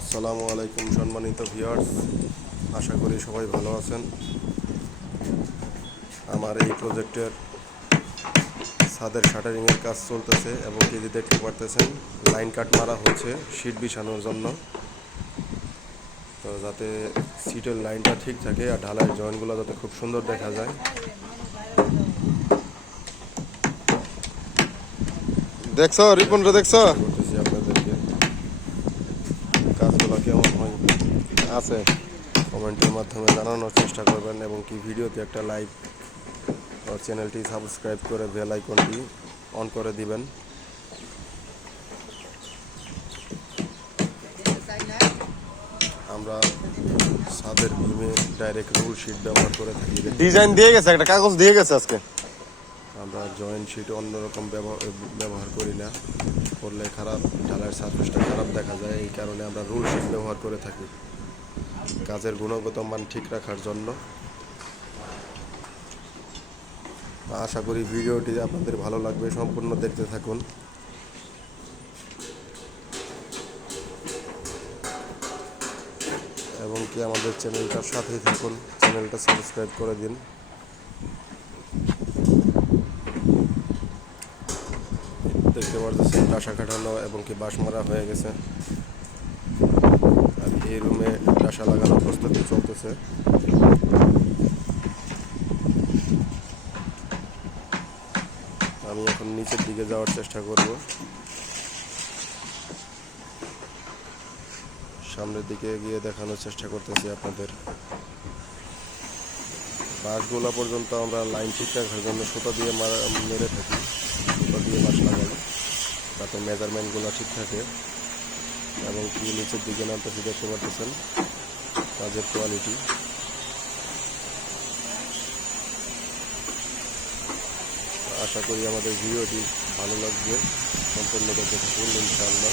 আসসালামু আলাইকুম সম্মানিত ভিউয়ার্স, আশা করি সবাই ভালো আছেন। আমার এই প্রজেক্টের ছাদের শাটারিংয়ের কাজ চলতেছে এবং কি দেখতে পারতেছেন লাইন কাট মারা হচ্ছে শীট বিছানোর জন্য। তো যাতে সিটের লাইনটা ঠিক থাকে আর ঢালাইয়ের জয়েন্টগুলো যাতে খুব সুন্দর দেখা যায়। দেখছো রিপনটা দেখছো করতেছি আপনাদেরকে কাজগুলো কেমন হয় আছে। কমেন্টের মাধ্যমে জানানোর চেষ্টা করবেন এবং কি ভিডিওতে একটা লাইক আর চ্যানেলটি সাবস্ক্রাইব করে বেল আইকনটি অন করে দিবেন। আমরা ছাদের বিমে ডাইরেক্ট রুল শিট ব্যবহার করে থাকি। ডিজাইন দিয়ে গেছে, একটা কাগজ দিয়ে গেছে আজকে। আমরা জয়েন্ট শিট অন্যরকম ব্যবহার করি না, করলে খারাপ ঢালাইয়ের সারফেসটা খারাপ দেখা যায়। এই কারণে আমরা রুল শিট ব্যবহার করে থাকি কাজের গুণগত মান ঠিক রাখার জন্য। আশা করি ভিডিওটি আপনাদের ভালো লাগবে, সম্পূর্ণ দেখতে থাকুন এবং কি আমাদের চ্যানেলটার সাথেই থাকুন, চ্যানেলটা সাবস্ক্রাইব করে দিন। দেখতে পারতেছেন টাসা কাটানো এবং কি বাঁশ মারা হয়ে গেছে আর এই রুমে টাসা লাগানোর প্রস্তুতি চলতেছে। আমি এখন নিচের দিকে যাওয়ার চেষ্টা করব, সামনের দিকে গিয়ে দেখানোর চেষ্টা করতেছি আপনাদের। বাঁশগুলা পর্যন্ত আমরা লাইন ঠিক রাখার জন্য সুতা দিয়ে মেরে থাকি, সুতা দিয়ে বাঁশ লাগাই যাতে মেজারমেন্টগুলো ঠিক থাকে এবং কি নিচের দিকে নামতেছি দেখতে পারতেছেন কাজের কোয়ালিটি। আশা করি আমাদের ভিডিওটি ভালো লাগবে, সম্পূর্ণ দেখতে থাকুন ইনশাআল্লাহ।